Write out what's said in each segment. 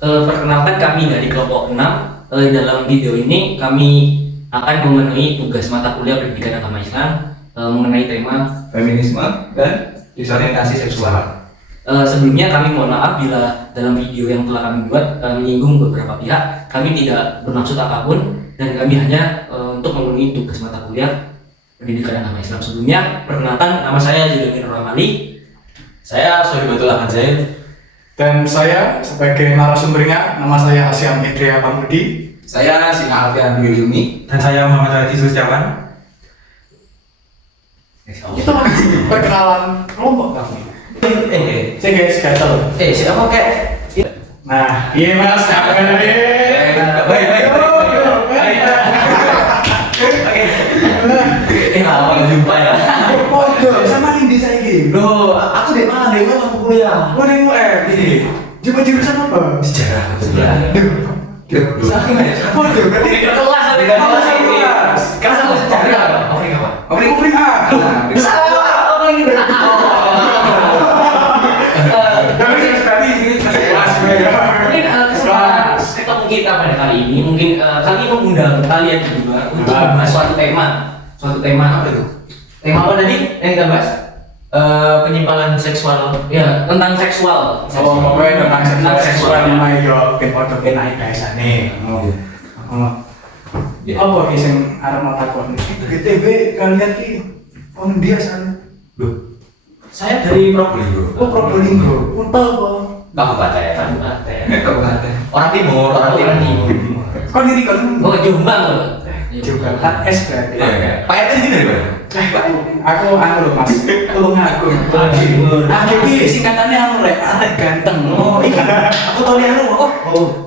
Perkenalkan kami dari kelompok 6. Dalam video ini kami akan memenuhi tugas mata kuliah pendidikan agama Islam mengenai tema feminisme dan disorientasi seksual. Sebelumnya kami mohon maaf bila dalam video yang telah kami buat menyinggung beberapa pihak. Kami tidak bermaksud apapun dan kami hanya untuk memenuhi tugas mata kuliah pendidikan agama Islam. Sebelumnya perkenalkan, nama saya Zulaimin Ramali. Saya Sohibatul Ahmad Zain. Dan saya sebagai narasumbernya, nama saya Asyam Idria Pamudi. Saya Sina Alfian Wilmi. Dan saya Muhammad Adi Sustiawan. Itu perkenalan kelompok kami. Saya guys gatel. Siapa kek? Nah, iya mas, Baik. Apa jumpa ya? Podo sama Lindi saya ini. Loh, aku di mana? Di mana aku kuliah? Mau nengok Coba jurusan apa? Sejarah kebetulan. Saking aja. Podo berarti Kelas ini. Kelas aku sejarah. Opening apa? Opening A. Mungkin kesempatan ketemu kita pada kali ini, mungkin kami mengundang kalian juga untuk membahas suatu tema apa itu? Tema apa tadi yang kita bahas? Penyimpangan seksual. Ya, tentang seksual. Pokoknya tentang seksual mulai yo ben podo naik biasane. Apa ki sing arep mau takon? GTB kalian ki on dia san. Loh, saya dari Probolinggo. Oh Probolinggo. Untel kok. Kabupaten. Kabupaten. Orang timur. Kok diri kan? Oh, Jombang loh. Juga kan S berarti. Pak RT ini dari mana? Aku loh mas, tolong aku. Aku ki singkatannya arek ganteng. Oh, iya. Aku tahu dia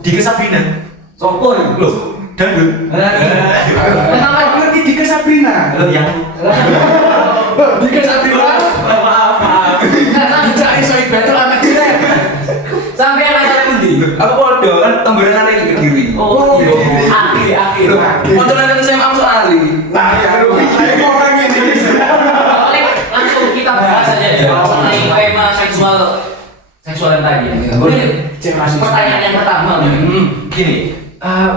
di Kesabinan. Sopo itu? Loh, dangdut. Aku ngerti di Kesabrina. Yang Di Kesabrina. maaf. Dicari soal betul anak jelek. Sampai anak pundi? Aku podo kan temburan ada di Kediri. Oh, iya. akhir. Podo nanti saya masuk ahli. Nah, ya saya orang ini. Langsung kita bahas saja ya mengenai tema seksual yang tadi. Pertanyaan yang pertama, Gini,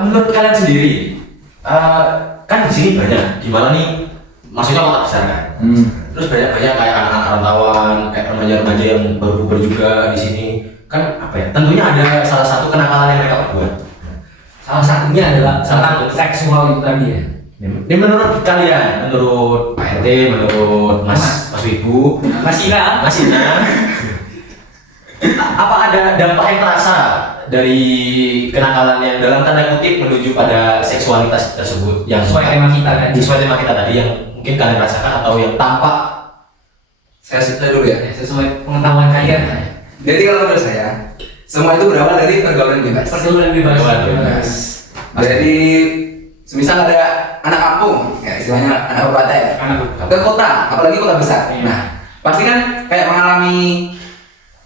menurut kalian sendiri, kan di sini banyak, di Malang nih, maksudnya kota besar kan. Terus banyak kayak anak-anak rantauan, kayak remaja-remaja yang baru puber juga di sini. Kan apa ya? Tentunya ada salah satu kenakalan yang mereka buat. salah satunya adalah tentang seksual itu tadi ya. Ini menurut kalian, menurut Pak RT, menurut Mas Ibu, Mas Ina, apa ada dampak yang terasa dari kenakalan yang dalam tanda kutip menuju pada seksualitas tersebut yang sesuai tema kita kan? sesuai tema kita tadi yang mungkin kalian rasakan atau yang tampak? Saya cerita dulu ya. Sesuai pengetahuan kalian. Jadi kalau menurut saya, semua itu berawal dari pergaulan bebas. Pergaulan bebas. Jadi, semisal ada anak kampung, ya istilahnya anak kabupaten, ke kota, apalagi kota besar. Nah, pasti kan kayak mengalami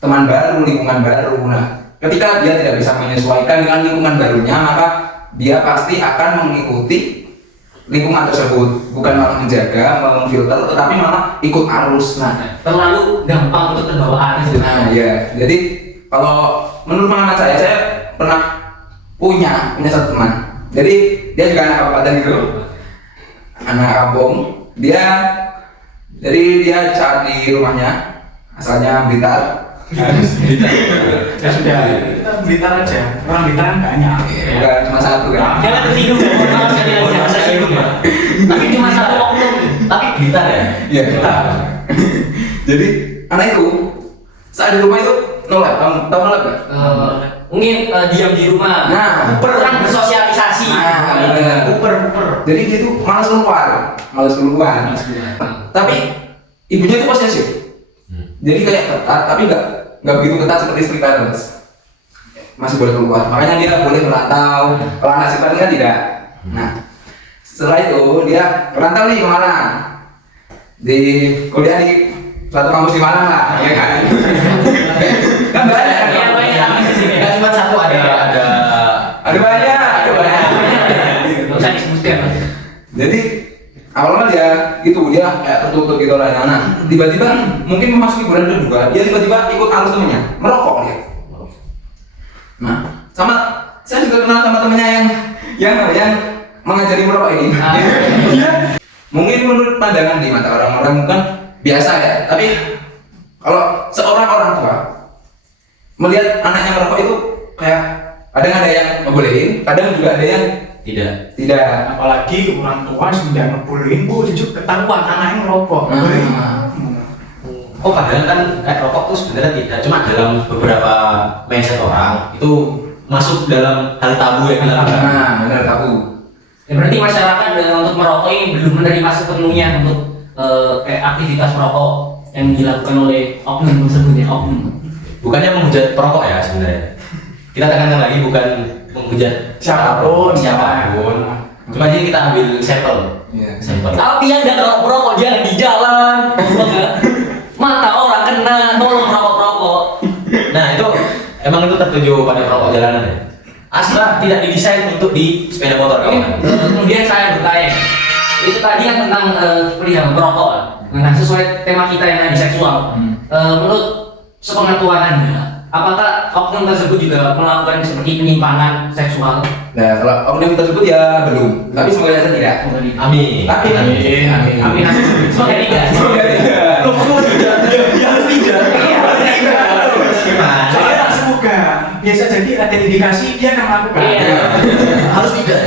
teman baru, lingkungan baru. Nah, ketika dia tidak bisa menyesuaikan dengan lingkungan barunya, maka dia pasti akan mengikuti lingkungan tersebut, bukan malah menjaga, memfilter, tetapi malah ikut arus. Nah, Terlalu gampang untuk terbawa arus. nah ya, jadi kalau menurut pengalaman saya pernah punya satu teman. Jadi dia juga anak kabupaten gitu, anak kampung. Jadi dia saat di rumahnya, asalnya Blitar. Ya sudah, kita Blitar aja. Orang Blitar kan banyak. Bukan cuma satu kan? Jangan tersinggung ya, mohon maaf sekali lagi, jangan tersinggung ya. Tapi cuma satu oknum. Tapi Blitar ya? Iya. Jadi anak itu saat di rumah itu nolak, tahu nolak nggak? Mungkin diam di rumah. Nah, kurang bersosialisasi. Nah, Kuper. Jadi dia tuh malas keluar. Tapi ibunya itu posesif. Jadi kayak ketat, tapi nggak begitu ketat seperti istri parents. Masih boleh keluar. Makanya dia boleh merantau. Kalau anak si parents kan tidak. Nah, setelah itu dia merantau nih kemana? Di kuliah di suatu kampus di mana lah, ya kan? Kan banyak kan? Iya, banyak. Nggak cuma satu, Ada banyak. Nggak usah disebutkan. Jadi awalnya dia kayak tertutup gitu lah. Nah, tiba-tiba mungkin memasuki bulan kedua, dia tiba-tiba ikut arus temennya merokok dia. Nah, sama saya juga kenal sama temennya yang mengajari merokok ini. Dia mungkin menurut pandangan di mata orang-orang kan biasa ya, tapi kalau seorang orang tua melihat anaknya merokok itu kayak kadang ada yang ngebolehin, kadang juga ada yang tidak. Apalagi orang tua sudah ngebolehin, jujur ketahuan anaknya ngerokok. Oh padahal kan kayak rokok tuh sebenarnya tidak, cuma dalam beberapa mindset orang itu masuk dalam hal tabu yang dilakukan. Nah, benar tabu. Ya berarti masyarakat untuk merokok ini belum menerima sepenuhnya untuk kayak aktivitas merokok yang dilakukan oleh oknum tersebut ya, oknum. Bukannya menghujat perokok ya sebenarnya. Kita tekankan lagi bukan menghujat Siapapun. Cuma jadi kita ambil sampel. Iya. Sampel. Tapi yang nggak merokok jangan di jalan, mata orang kena, tolong merokok. Nah itu emang itu tertuju pada perokok jalanan ya. Asla tidak didesain untuk di sepeda motor kawan. Kemudian saya bertanya, itu tadi kan tentang perihal merokok lah. Nah sesuai tema kita yang tadi seksual. Menurut sepengetahuan Anda, apakah oknum tersebut juga melakukan seperti penyimpangan seksual? Nah, kalau oknum tersebut ya belum, tapi semoga saja tidak. Amin. Amin. Semoga tidak. Semoga tidak. Loh, kok tidak? Ya harus tidak. Soalnya semoga biasa jadi ada indikasi dia akan melakukan. Iya. Harus tidak.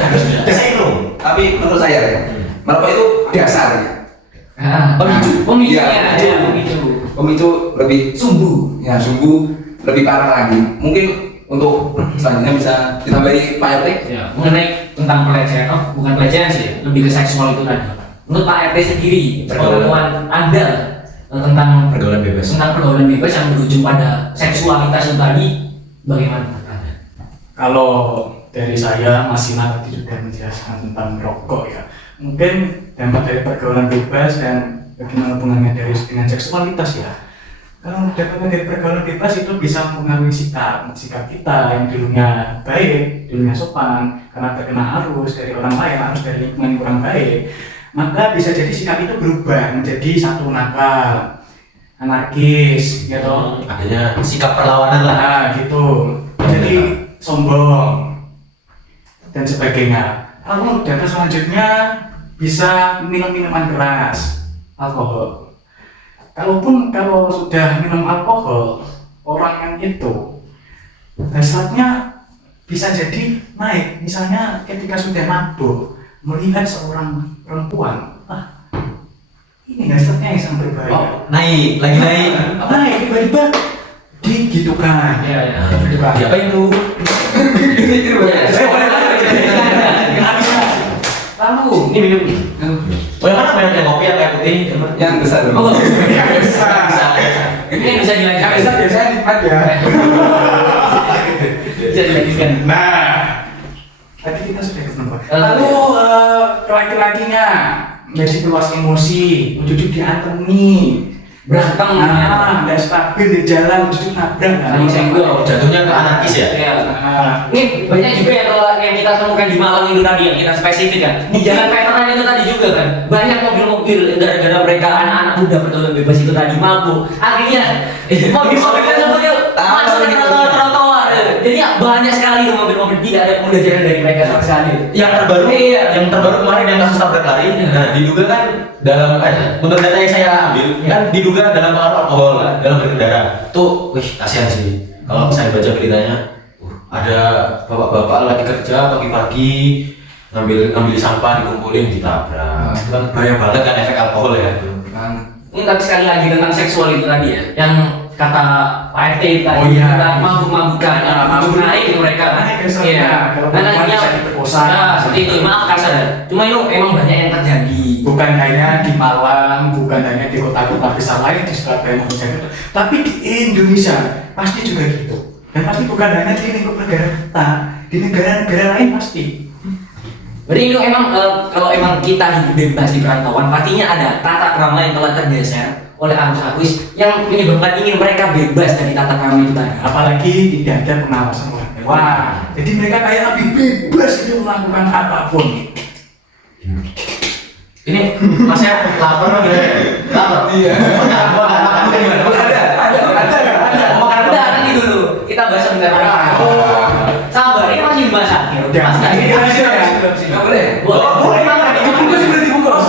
Saya itu. Tapi menurut saya ya, merokok itu dasar ya. Pemicu Iya, ya, pemicu. Pemicu lebih sumbu, ya sumbu lebih parah lagi. Mungkin untuk selanjutnya bisa ditambahi Pak RT. Ya, mengenai tentang pelecehan, bukan pelecehan sih, lebih ke seksual itu tadi. Menurut Pak RT sendiri, pengetahuan Anda tentang Pergaulan bebas. pergaulan bebas yang berujung pada seksualitas itu tadi, bagaimana menurut Anda? Kalau dari saya masih nanti juga menjelaskan tentang rokok ya. Mungkin dampak dari pergaulan bebas dan bagaimana hubungannya dengan seksualitas ya. Kalau dampaknya dari pergaulan bebas itu bisa mempengaruhi sikap kita yang dulunya baik, dulunya sopan, karena terkena arus dari orang lain, arus dari lingkungan yang kurang baik, maka bisa jadi sikap itu berubah menjadi satu nakal, anarkis, gitu. Adanya sikap perlawanan lah. Nah, gitu. Jadi sombong dan sebagainya. Lalu dampak selanjutnya bisa minum minuman keras, alkohol. Kalau sudah minum alkohol, orang yang itu hasratnya bisa jadi naik. Misalnya ketika sudah mabuk, melihat seorang perempuan, ini hasratnya yang sangat berbahaya. Oh, naik, lagi naik. Naik tiba-tiba digitukan. Iya. Siapa itu? Lalu, ini minum. Oh yang mana yang kopi yang kayak putih? Yang besar dulu. Oh, Bisa. ini yang bisa dilanjutkan. Yang bisa biasanya nikmat ya. Bisa dilanjutkan. Nah, tadi kita sudah ketemu. Eh, Lalu laki-lakinya menjadi keluas emosi, ujung-ujung diantemi, Berantem. nggak stabil di jalan, ujung-ujung nabrak. Saling senggol. Jatuhnya ke anarkis ya? Iya. Nah, Ini banyak juga yang kita temukan di Malang itu tadi yang kita spesifik kan. Di jalan veteran itu tadi juga kan. Banyak mobil-mobil gara-gara mereka anak-anak muda pergaulan bebas itu tadi mabuk. Akhirnya mobil-mobil tersebut itu masuk ke trotoar. Jadi ya, banyak sekali tuh mobil-mobil tidak ada pembelajaran dari mereka sama sekali. Yang terbaru, Iya. yang terbaru kemarin yang kasus tabrak lari. Nah diduga kan dalam menurut data yang saya ambil kan diduga dalam pengaruh alkohol dalam berkendara. Tuh, wih kasihan sih. Kalau saya baca beritanya, ada bapak-bapak lagi kerja pagi-pagi ngambil sampah dikumpulin ditabrak. Itu kan bahaya banget kan efek alkohol ya itu. Ini tapi sekali lagi tentang seksual itu tadi ya, yang kata Pak RT tadi, Oh iya. tentang mabuk-mabukan, mabuk naik mereka. Naik ke sana. Iya. Kalau Karena perempuan dia bisa diperkosa. seperti itu. Maaf kasar. Cuma itu emang banyak yang terjadi. bukan hanya di Malang, bukan hanya di kota-kota besar lain di Surabaya maupun Jakarta, tapi di Indonesia pasti juga gitu. Dan pasti bukan hanya di lingkup negara kita, di negara-negara lain pasti. Berarti itu emang kalau emang kita hidup bebas di perantauan, pastinya ada tata krama yang telah tergeser oleh arus yang menyebabkan ingin mereka bebas dari tata krama itu tadi. Apalagi tidak ada pengawasan orang dewasa. Jadi mereka kayak lebih bebas itu melakukan apapun. Ini masnya lapar apa gimana? Lapar? Iya. Makan gimana? Ada. Udah nanti dulu. Kita bahas sebentar. Sabar, ini masih bahas akhir. Masih Ini aja ya. Nggak boleh. Boleh banget. Dibungkus, boleh dibungkus.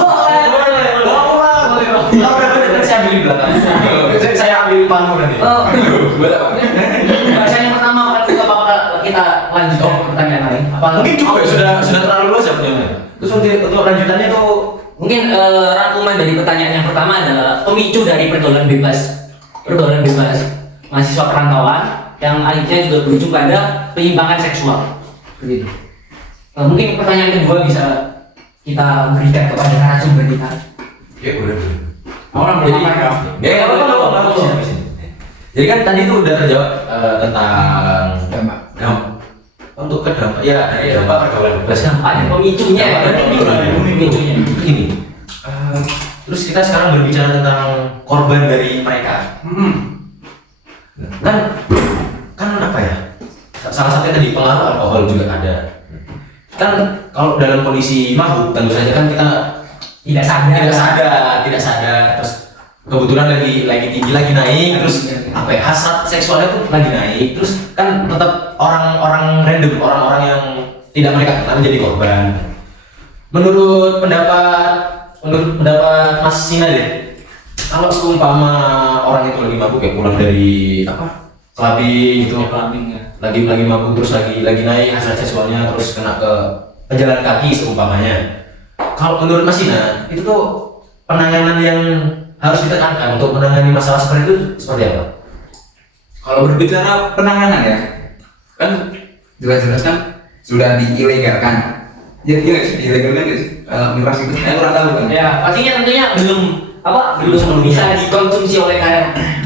Saya ambil di belakang. Saya ambil panu nanti. Boleh Pak. Bahasan yang pertama kita lanjut ke pertanyaan lain. Mungkin cukup ya, sudah terlalu luas ya pertanyaannya. Terus untuk lanjutannya tuh Mungkin rangkuman dari pertanyaan yang pertama adalah pemicu dari pergaulan bebas mahasiswa perantauan yang akhirnya juga berujung pada penyimpangan seksual. Begitu. Mungkin pertanyaan kedua bisa kita berikan kepada narasumber kita. ya boleh. Orang Jadi, bermakan ya. nggak apa-apa. Jadi kan tadi tuh udah terjawab tentang Dampak. untuk ke dampak ya dampak pergaulan bebas. Ada pemicunya, pemicunya. Begini, terus kita sekarang berbicara tentang korban dari mereka. Kan apa ya? Salah satunya tadi pengaruh alkohol juga ada. Kan kalau dalam kondisi mabuk tentu saja kan kita Tidak sadar. Terus kebetulan lagi tinggi lagi naik, terus apa ya, hasrat seksualnya tuh lagi naik, terus kan tetap orang-orang random, orang-orang yang tidak mereka kenal menjadi korban. Menurut pendapat Mas Sina deh, kalau seumpama orang itu lagi mabuk ya, pulang dari clubbing gitu, lagi mabuk terus lagi naik hasrat seksualnya, terus kena ke pejalan kaki seumpamanya. Kalau menurut Mas Sina, itu tuh penanganan yang harus ditekankan untuk menangani masalah seperti itu seperti apa? Kalau berbicara penanganan ya, kan jelas-jelas kan sudah diilegalkan. Ya iya nggak sih, diilegalkan nggak sih? Kalau miras itu saya kurang tahu kan. Ya, pastinya tentunya belum bisa dikonsumsi oleh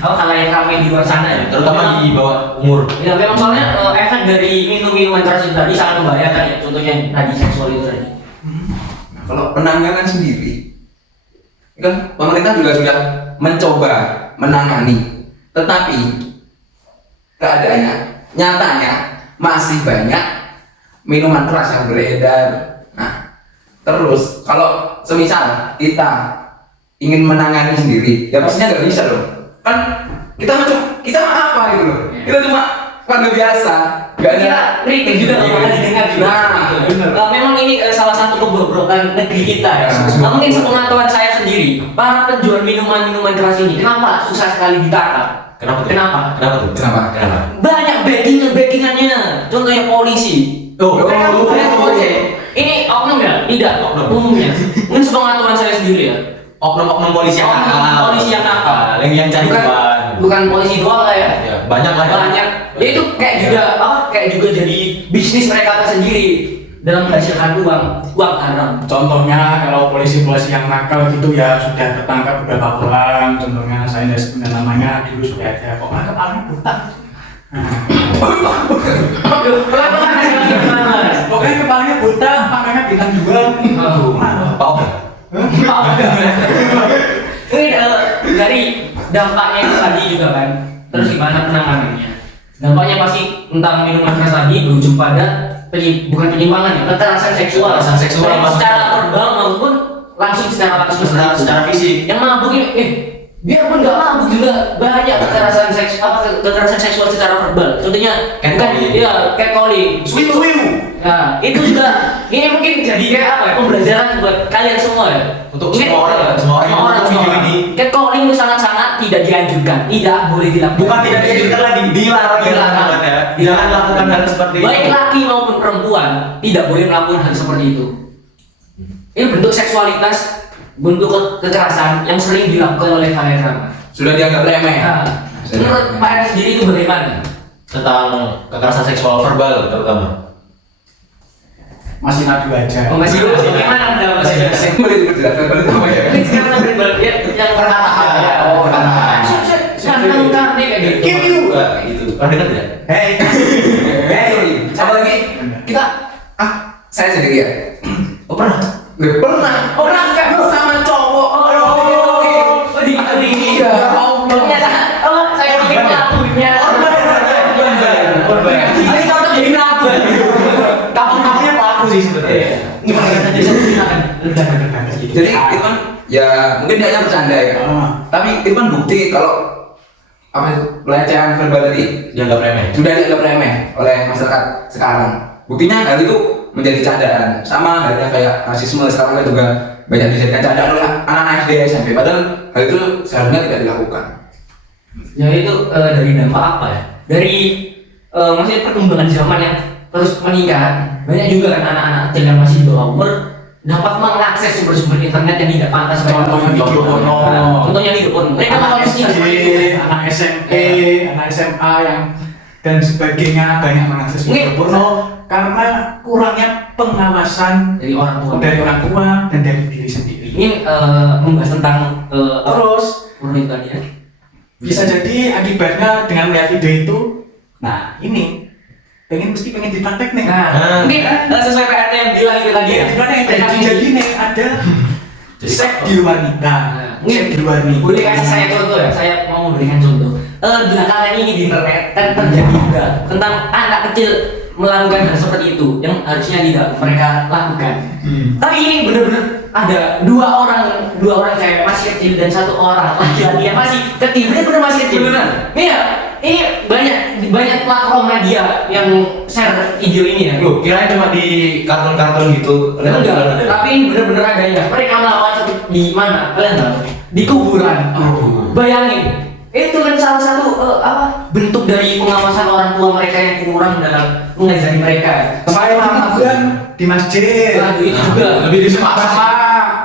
khalayak ramai di luar sana ya. Terutama di bawah umur. Ya memang soalnya efek dari minum-minuman keras itu tadi sangat membahayakan ya. Contohnya tadi seksual itu tadi. Kalau penanganan sendiri, kan pemerintah juga sudah mencoba menangani, tetapi keadaannya nyatanya masih banyak minuman keras yang beredar. Nah, terus kalau semisal kita ingin menangani sendiri, ya pastinya nggak bisa dong. Kan kita apa gitu loh? Kita cuma warga biasa, nggak ada. Kita kritik juga nggak pernah didengar juga. Memang ini salah satu kebobrokan negeri kita ya. Mungkin sepengetahuan saya sendiri, para penjual minuman keras ini kenapa susah sekali ditangkap? Kenapa? Kenapa? Banyak backingannya. Contohnya polisi. Mereka bukan polisi. Ini oknum ya? Tidak, umumnya. Mungkin sepengetahuan saya sendiri ya. Oknum polisi yang nakal. Polisi yang nakal. Yang cari uang. Bukan polisi doang lah ya. Ya, banyak lah. Banyak. Ya itu kayak juga jadi bisnis mereka sendiri dalam menghasilkan uang haram. Contohnya kalau polisi-polisi yang nakal gitu ya sudah tertangkap beberapa orang. Contohnya saya tidak sebutkan namanya, dulu sudah ada. Kok mereka paling buta? Pokoknya kepalanya buta, makanya bintang 2. Ini dari dampaknya itu tadi juga kan. Terus gimana penanganannya? Dampaknya pasti tentang minuman keras tadi berujung pada bukan penyimpangan ya, kekerasan seksual. Baik secara verbal maupun langsung secara fisik. Yang mabuk ini, biarpun nggak mabuk juga banyak kekerasan seksual secara verbal. Contohnya catcalling, swiu. Nah, itu juga ini mungkin jadi kayak apa ya, pembelajaran buat kalian semua ya. Untuk semua orang video ini. Catcalling itu sangat-sangat tidak dianjurkan, tidak boleh dilakukan. Bukan tidak dianjurkan lagi, dilarang. Jangan lakukan hal seperti itu. Baik laki maupun perempuan tidak boleh melakukan hal seperti itu. Ini bentuk seksualitas, bentuk kekerasan yang sering dilakukan oleh kalian. Sudah dianggap remeh. Nah, menurut Pak Ernest sendiri itu bagaimana? Tentang kekerasan seksual verbal terutama. Masih nadu aja. Masih bagaimana pendapat Mas Ernest? Boleh diperjelaskan apa ya? Ini sekarang beribadah yang perkataan. Perkataan. Sekarang nih kayak gitu. Gitu. Pernah dengar tidak? Sorry. Apalagi kita saya sendiri ya. Oh pernah. Pernah kan sama cowok. Iya. Ternyata saya pikir pelakunya. Ini tetap jadi pelaku. Kamu-kamunya pelaku sih sebenarnya. Gimana kan jadi silakan. Jadi itu kan ya mungkin dia hanya bercanda ya. Tapi itu kan bukti kalau apa itu pelecehan verbal tadi Dianggap remeh. sudah dianggap remeh oleh masyarakat sekarang. Buktinya hal itu menjadi candaan. Sama halnya kayak rasisme sekarang kan juga banyak dijadikan candaan oleh anak-anak SD SMP. Padahal hal itu seharusnya tidak dilakukan. Ya itu dari dampak apa ya? Dari maksudnya perkembangan zaman yang terus meningkat, banyak juga kan anak-anak kecil yang masih di bawah umur dapat mengakses sumber-sumber internet yang tidak pantas. Contohnya video porno. Contohnya video porno. Mereka Anak harus SD, anak SMP, anak SMA yang dan sebagainya banyak mengakses video porno karena kurangnya pengawasan dari orang tua. dan dari diri sendiri. Ini membahas tentang Terus porno itu tadi ya. bisa jadi akibatnya dengan melihat video itu, nah ini pengen dipraktek nih. Nah, mungkin sesuai PRT yang bilang itu tadi ya. Jadi nih ada seks di luar nikah. Seks di luar nikah. Boleh kasih saya contoh ya? Saya mau memberikan contoh. Belakangan ini di internet kan terjadi juga tentang anak kecil melakukan hal seperti itu yang harusnya tidak mereka lakukan. Tapi ini benar-benar ada dua orang cewek masih kecil dan satu orang laki-laki yang masih kecil, benar-benar masih kecil. Iya, ini banyak platform media yang share video ini ya. Loh, kirain cuma di kartun-kartun gitu. Enggak, tapi ini benar-benar adanya. Mereka melakukan di mana? Kalian tahu? Di kuburan. Bayangin, itu kan salah satu bentuk dari pengawasan orang tua mereka yang kurang dalam mengajari mereka. Kemarin kuburan di masjid. Aduh, itu juga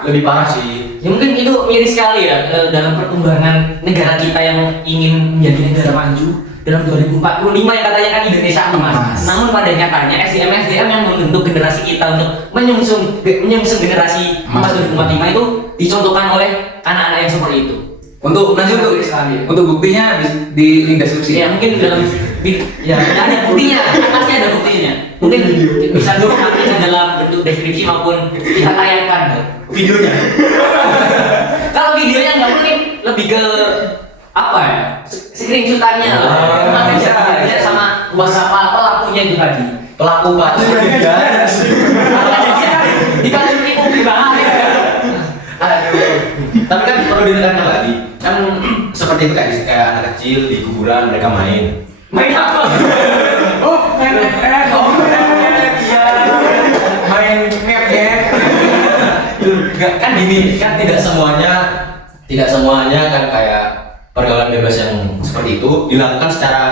Lebih parah sih. Ya mungkin itu miris sekali ya dalam perkembangan negara kita yang ingin menjadi negara maju dalam 2045 yang katanya kan Indonesia emas. Namun pada nyatanya SDM yang membentuk generasi kita untuk menyungsung generasi emas 2045 itu dicontohkan oleh anak-anak yang seperti itu. Untuk lanjut untuk buktinya di link deskripsi. Ya mungkin dalam ya ada buktinya, pasti ada buktinya. Mungkin bisa ditampilkan dalam bentuk deskripsi maupun kita tayangkan videonya. Kalau videonya nggak mungkin lebih ke apa ya? Screenshotannya lah. Bisa sama WhatsApp pelakunya itu tadi. Pelaku Pak. Dikasih tipu banget. Tapi kan perlu ditekankan lagi, kan seperti itu kayak anak kecil di kuburan mereka main. Main apa? Oh, main FF. Iya. Main ngep. Enggak kan gini, kan tidak semuanya kan kayak pergaulan bebas yang seperti itu dilakukan secara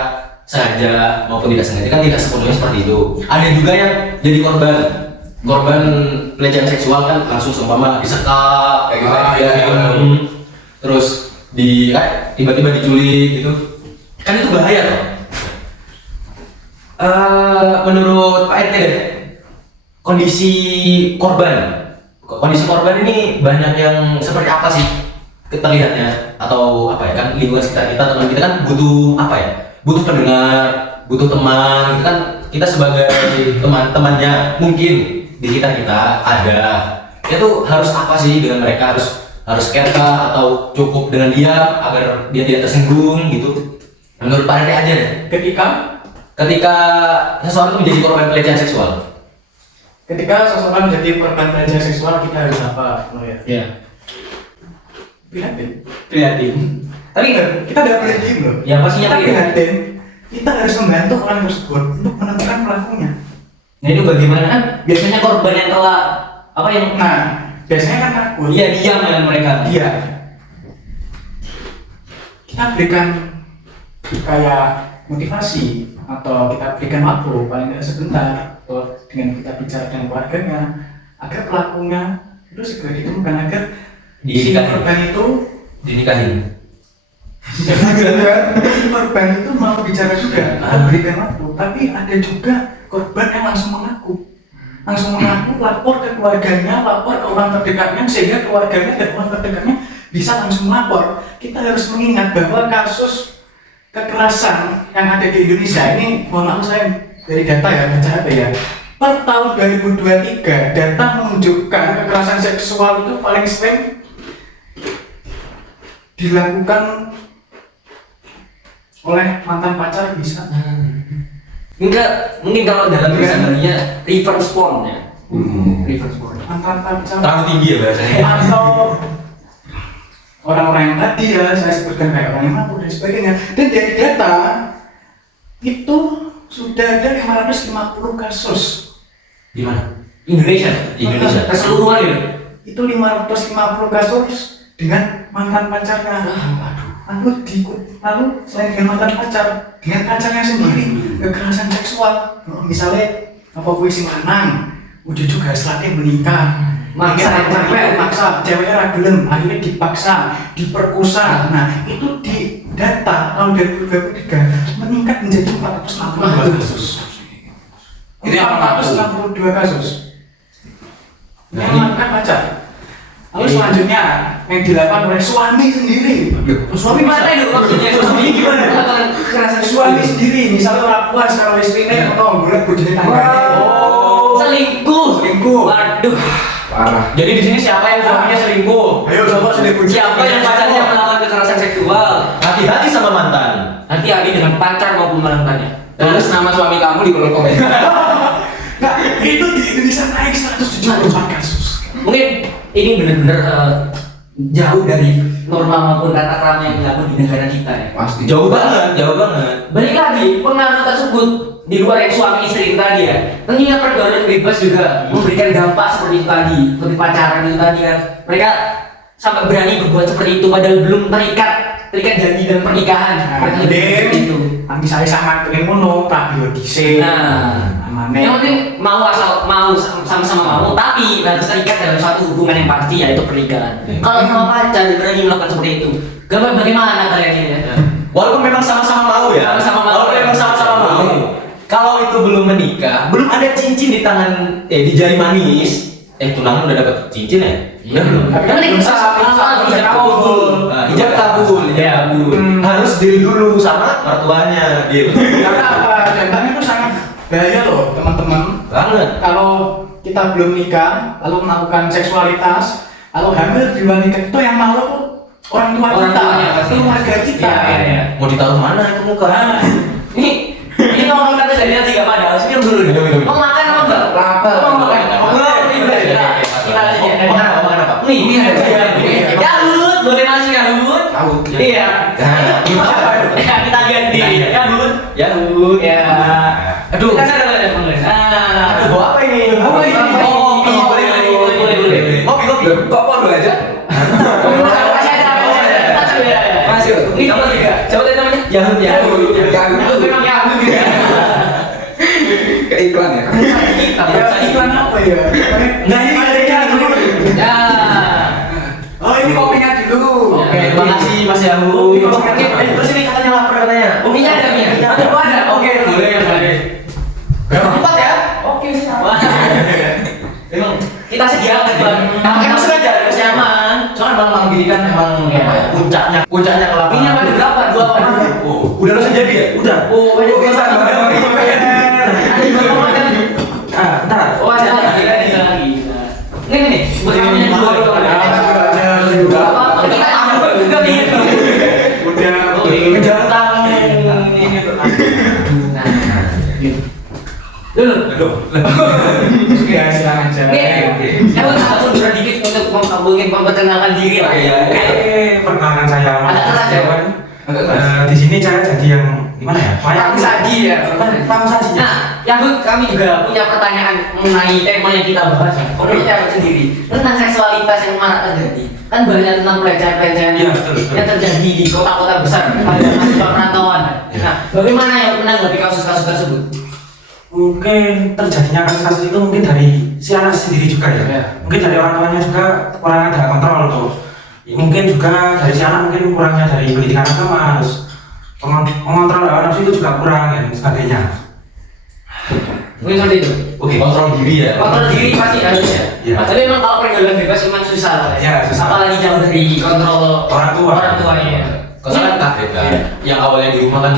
sengaja maupun tidak sengaja, kan tidak sepenuhnya seperti itu. Ada juga yang jadi korban pelecehan seksual kan langsung seumpama disekap kayak gitu terus tiba-tiba diculik gitu kan, itu bahaya loh. Menurut Pak RT deh, kondisi korban ini banyak yang seperti apa sih terlihatnya, atau apa ya, kan lingkungan sekitar kita, teman kita kan butuh apa ya, butuh pendengar, butuh teman. Kita sebagai teman-temannya mungkin di sekitar kita ada, itu harus apa sih dengan mereka, harus care kah, atau cukup dengan dia agar dia tidak tersinggung gitu. Menurut Pak RT aja deh, ketika seseorang itu menjadi korban pelecehan seksual. Ketika seseorang menjadi korban pelecehan seksual, kita harus apa? Ya. Prihatin. Tapi kita tidak boleh diem loh. Ya pastinya kita prihatin. Kita harus membantu orang tersebut untuk menemukan pelakunya. Nah itu bagaimana kan biasanya korban yang telah biasanya kan takut. Iya, diam dengan mereka. Iya. Kita berikan kayak motivasi atau kita berikan waktu paling tidak sebentar, atau dengan kita bicara dengan keluarganya agar pelakunya itu segera ditemukan, agar si korban itu dinikahin. si korban itu mau bicara juga, berikan waktu. Tapi ada juga korban yang langsung mengaku, lapor ke keluarganya, lapor ke orang terdekatnya, sehingga keluarganya dan orang terdekatnya bisa langsung lapor. Kita harus mengingat bahwa kasus kekerasan yang ada di Indonesia ini, mohon maaf saya dari data ya, baca apa ya, per tahun 2023 data menunjukkan kekerasan seksual itu paling sering dilakukan oleh mantan pacar bisa. Enggak, mungkin kalau dalam bahasa reverse porn ya. Reverse porn. mantan pacar Terlalu tinggi ya bahasanya. atau orang-orang yang tadi ya saya sebutkan kayak orang yang mabuk dan sebagainya. Dan dari data itu sudah ada 550 kasus. Di mana? Indonesia. Keseluruhan ya. Itu 550 kasus dengan mantan pacarnya. Lalu selain dengan mantan pacar, dengan pacarnya sendiri kekerasan seksual. Misalnya apa puisi lanang, udah juga setelah menikah. Maksa, ceweknya ragilem, akhirnya dipaksa, diperkosa. Nah, itu di data tahun 2023 meningkat menjadi 462 kasus. Ini yang 462 kasus. Nah, Yang mantan pacar. Lalu selanjutnya yang dilakukan oleh suami sendiri. Suami mana itu maksudnya? Suami gimana? Kekerasan suami sendiri, misalnya orang puas kalau istrinya atau bulan budaya tangganya. Selingkuh. Waduh. Parah. Jadi di sini siapa yang suaminya selingkuh? Ayo coba selingkuh. Siapa yang pacarnya melakukan kekerasan seksual? Hati-hati sama mantan. Hati-hati dengan pacar maupun mantannya. Tulis nama suami kamu di kolom komentar. Nah, itu di Indonesia naik 174 kasus. Mungkin ini benar-benar jauh dari norma maupun tata krama yang dilakukan di negara kita ya. Pasti. Jauh banget. Balik lagi, pengaruh tersebut di luar yang suami istri itu tadi ya. Tentunya pergaulan bebas juga memberikan dampak seperti itu tadi, seperti pacaran itu tadi kan. Mereka sampai berani berbuat seperti itu padahal belum terikat janji dan pernikahan. Mereka lebih seperti itu. Nanti saya sama pengen mono, tapi dise. Nah, yang penting mau sama-sama mau, tapi harus terikat dalam suatu hubungan yang pasti yaitu pernikahan. Kalau sama pacar berani melakukan seperti itu, bagaimana kalian ini ya? Walaupun memang sama-sama mau ya. Walaupun memang sama-sama mau. Kalau itu belum menikah, belum ada cincin di tangan, di jari manis. Tunangan udah dapat cincin ya? Udah belum? Yang penting ijab kabul. Ijab kabul. Harus diri dulu sama mertuanya gitu. Karena apa? Contohnya itu sangat bahaya loh teman-teman. Banget. Kalau kita belum nikah, lalu melakukan seksualitas, lalu hamil di luar nikah itu yang malu tuh orang tua kita, keluarga kita. Iya. Mau ditaruh mana itu muka? Ini ngomong kata jadinya tiga pada senyum dulu nih. Minum. Mau makan apa enggak? Lapar. Mau makan? Makan apa? Nih, ini ada Yahut, boleh masuk Yahut? Tahu. Iya. Ya, kita ganti. Yahut. Ya. Aduh. Kita sadar ada pengen. Aduh, bawa apa ini? Apa ini? Oh, boleh. Kopi. Kok podo aja? Masuk. Ini kamu juga. Coba tanya namanya. Yahut. Yahut. Memang Yahut gitu. Kayak iklan ya. Iklan apa ya? Nah ini ada dulu. Ya. Oh ini kopinya dulu. Oke, terima kasih Mas Yahu. Terus ini katanya lapar katanya. Kopinya ada nih. Ada. Oke, boleh. Empat ya? Oke, siap. Emang kita sediakan bang. Emang sengaja masih aman. Soalnya malam gini kan emang puncaknya kelapa. Ini ada berapa? Dua apa? Oh, udah langsung jadi ya? Udah. Oh, banyak biasa. Ada juga kan? Bentar. Oh, ada lagi. Ini. Bagaimana dua? Apa? Kita juga gitu. Udah. Kejar utang ini tuh. Dulu. Ya silakan aja. Aku mundur dikit untuk memperkenalkan diri lah ya. Perkenalkan saya Mas Agak keras ya, Dewan. Di sini saya jadi yang gimana ya? Kamu saji ya. Kamu saji. Nah, Yahut kami juga punya pertanyaan mengenai tema yang kita bahas. Pokoknya Yahut sendiri tentang seksualitas yang marak terjadi. Kan banyak tentang pelecehan-pelecehan Iya, betul. yang terjadi di kota-kota besar pada mahasiswa perantauan. Nah, bagaimana yang menanggapi kasus-kasus tersebut? Mungkin terjadinya kasus itu mungkin dari si anak sendiri juga ya. Mungkin dari orang tuanya juga kurang ada kontrol tuh. Mungkin juga dari si anak mungkin kurangnya dari pendidikan agama, terus mengontrol hawa nafsu itu juga kurang dan sebagainya. Mungkin seperti itu. Oke, kontrol diri ya. Kontrol diri pasti harus ya. Iya. Tapi memang kalau pergaulan bebas memang susah lah. Iya, susah. Apalagi jauh dari kontrol Orang tua. ya. Karena kan kaget kan. Yang awalnya di rumah kan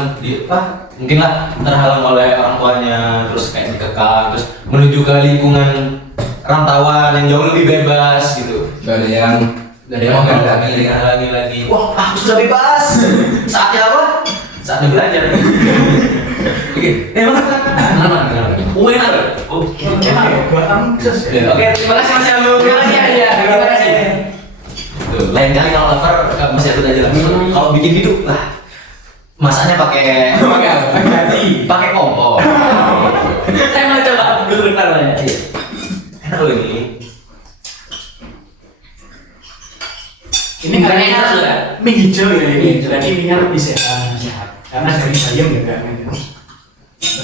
mungkin lah terhalang oleh orang tuanya, terus kayak dikekang, terus menuju ke lingkungan rantauan yang jauh lebih bebas gitu. Gak ada yang Menghalangi lagi. Wah, aku sudah bebas. Saatnya apa? Saatnya belajar. Oke. Kenapa? UN ada. Oh, Enak ya buat kamu sus ya. Oke, terima kasih Mas Yalu. Terima kasih ya. Terima kasih. Tuh, lain kali kalau lapar Mas Yalu aja langsung. Kalau bikin hidup lah, masaknya pakai pakai kompor. Saya mau coba dulu bentar lah ya. Enak loh ini. Ini kayaknya sudah. mie hijau ya ini. Hijau. Jadi mie lebih sehat. Karena dari bayam ya kan.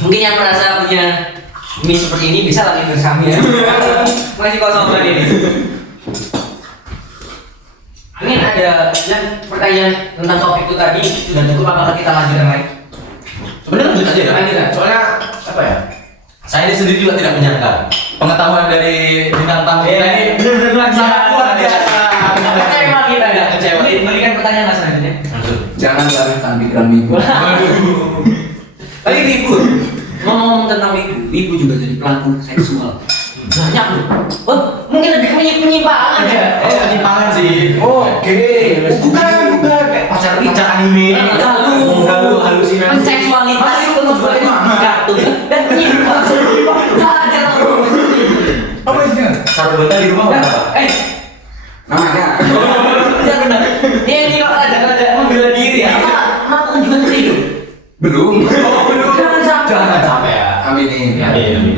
Mungkin yang merasa punya mie seperti ini bisa lagi bersama ya. Masih kosong tadi ini. Ini ada yang pertanyaan tentang topik itu tadi sudah cukup, apakah kita lanjutkan lagi? Sebenarnya lanjut aja ya. Lanjut, ya. Soalnya apa ya? Saya ini sendiri juga tidak menyangka pengetahuan dari bintang tamu kita ini benar-benar sangat luar biasa. Kecewa kita ya. Kecewa. Berikan pertanyaan mas selanjutnya. Langsung. Jangan salahkan pikiran minggu. Tapi ibu, ngomong tentang ibu juga jadi pelaku seksual. Banyak loh. Oh, mungkin lebih penyimpangan ya. Penyimpangan sih. Oke. Bukan kayak pacar anime. Lalu halusinasi. penseksualitas itu tujuannya kartun dan penyimpangan. Nggak ada Apa ini? Sarjana di rumah berapa? Namanya. Ya benar. Ini kok ada membela diri ya. Melakukan juga hidup. Belum. Jangan sampai. Jangan sampai ya. Aminin. Amin.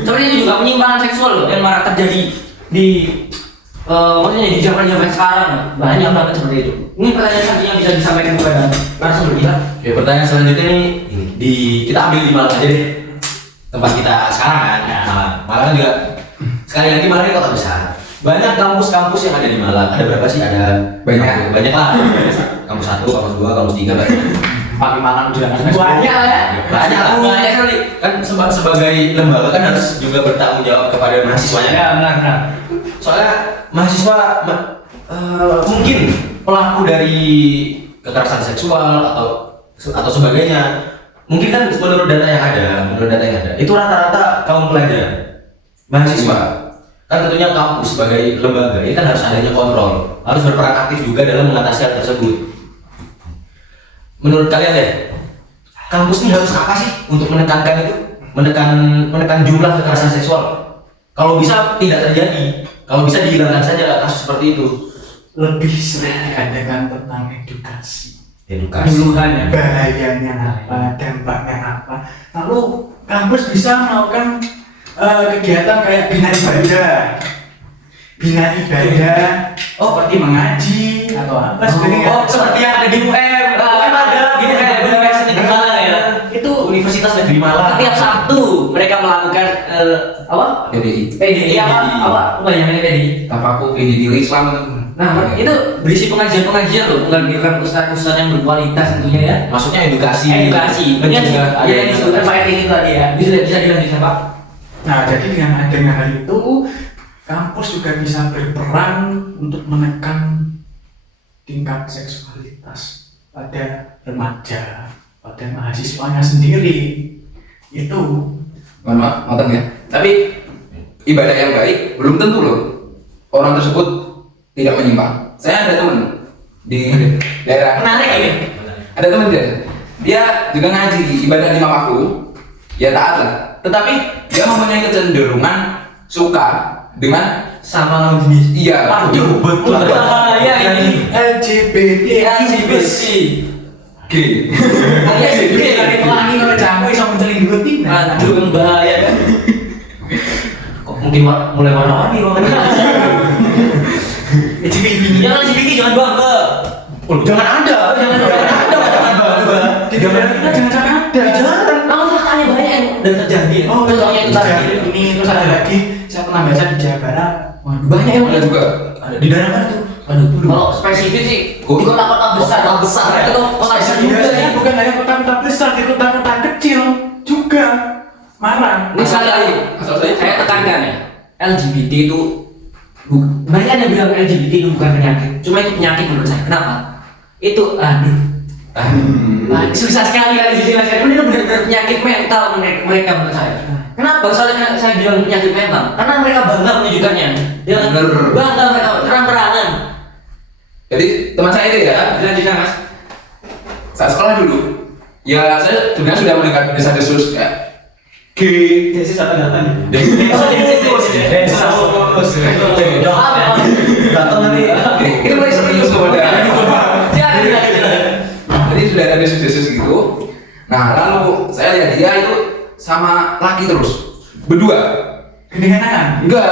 Seperti itu juga penyimpangan seksual loh yang marak terjadi di maksudnya di zaman sekarang banyak banget seperti itu. Ini pertanyaan selanjutnya yang bisa disampaikan kepada narasumber kita. Oke, pertanyaan selanjutnya nih ini kita ambil di Malang aja deh. Tempat kita sekarang kan. Malang kan juga sekali lagi Malang ini kota besar. Banyak kampus-kampus yang ada di Malang. Ada berapa sih? Ada banyak lah. Kampus 1, kampus 2, kampus 3 banyak. Pakai Malang juga kan. Banyak ya. Banyak lah. Banyak sekali. Kan sebagai lembaga kan harus juga bertanggung jawab kepada mahasiswanya. Ya benar. Soalnya mahasiswa mungkin pelaku dari kekerasan seksual atau sebagainya. Mungkin kan menurut data yang ada, itu rata-rata kaum pelajar, mahasiswa. Kan tentunya kampus sebagai lembaga ini kan harus adanya kontrol, harus berperan aktif juga dalam mengatasi hal tersebut. Menurut kalian deh, kampus ini harus apa sih untuk menekankan itu, menekan jumlah kekerasan seksual? Kalau bisa tidak terjadi, kalau bisa dihilangkan saja kasus seperti itu. Lebih sering diadakan tentang edukasi. Penyuluhannya. Bahayanya apa, dampaknya apa. Lalu kampus bisa melakukan kegiatan kayak bina ibadah, seperti mengaji atau apa sebagainya. Oh, seperti yang ada di UM. UM ada gitu kayak Universitas Negeri Malang ya. Itu Universitas Negeri Malang. setiap Sabtu mereka melakukan apa? PDI apa? Banyak PDI. Tapaku PDI Islam itu. Nah, itu berisi pengajian loh, menghadirkan ustaz-ustaz yang berkualitas tentunya ya. Maksudnya edukasi. Benar juga. Ada Ya, disebutkan Pak Etin itu tadi ya. Bisa dilanjutkan Pak. Nah, jadi dengan adanya hal itu, kampus juga bisa berperan untuk menekan tingkat seksualitas pada remaja, pada mahasiswanya sendiri. Itu Mohon maaf, motong ya. Tapi ibadah yang baik belum tentu loh orang tersebut tidak menyimpang. Saya ada teman di daerah. Menarik ya. Ada teman dia juga ngaji ibadah di mamaku, ya taat lah. Tetapi dia mempunyai kecenderungan suka dengan Sama lawan jenis. iya. Aduh, betul. Bahaya ini. LGBT, LGBT. G. LGBT dari pelangi kalau jamu bisa menceling dua tim. Aduh, kan bahaya kan. Kok mungkin mulai warna-warni ruangan. LGBT. Jangan LGBT, jangan bangga. Jangan ada. Jangan bangga. Tidak kita jangan sampai ada. Jangan. Namun faktanya banyak yang udah terjadi. Oh, contohnya itu tadi. ini terus ada lagi. Saya pernah baca di Jawa Barat. Waduh, banyak yang Ada juga. Ada di daerah mana tuh? Aduh, kalau spesifik sih di kota-kota besar. Kota besar, ya? Itu kota besar juga Juga sih. bukan hanya kota-kota besar, di kota-kota kecil juga marah. Ini sekali lagi, saya tekankan ya, LGBT itu banyak yang bilang LGBT itu bukan penyakit, cuma itu penyakit menurut saya. Kenapa? Itu susah sekali dijelaskan. Ini benar-benar penyakit mental mereka menurut saya. Kenapa? Soalnya saya bilang penyakit mental, karena mereka bangga menunjukkannya. Dia Bener. bangga mereka terang-terangan. Jadi teman saya itu ya, Dilanjutkan mas. saat sekolah dulu, ya saya sebenarnya sudah mendengar desa-desus ya, G Densus apa datang? Datang nanti. Ini mulai serius kepada. Jadi sudah ada desus-desus gitu. Nah lalu saya lihat dia itu sama laki terus berdua. Gedengan tangan. Enggak,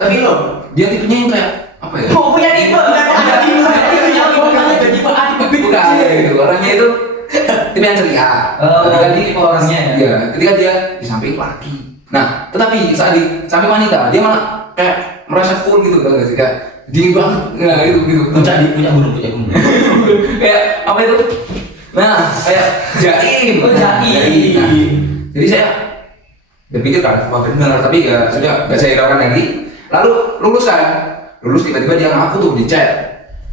Tapi lo, dia tipenya yang kayak apa ya? oh punya tipe, Bukan gitu, orangnya itu tipe yang ceria. Ketika di orangnya ya? Iya, ketika dia di samping laki. Nah, tetapi saat di samping wanita, dia malah kayak merasa full gitu kan, kayak dingin banget. Nah, gitu. Punya gunung. Kayak apa itu? Nah, kayak jaim. Jaim. Nah, jadi saya berpikir kan, wah benar, tapi ya sudah nggak saya hiraukan lagi. Lalu lulus tiba-tiba dia ngaku tuh di chat.